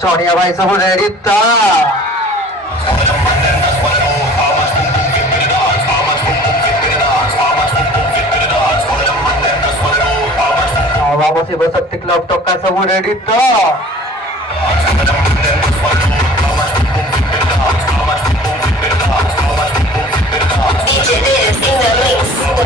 चौड़िया भाई सब रेडी था बाबा शिव शक्ति क्लब टोका सब रेडी था DJ Liz in the mix.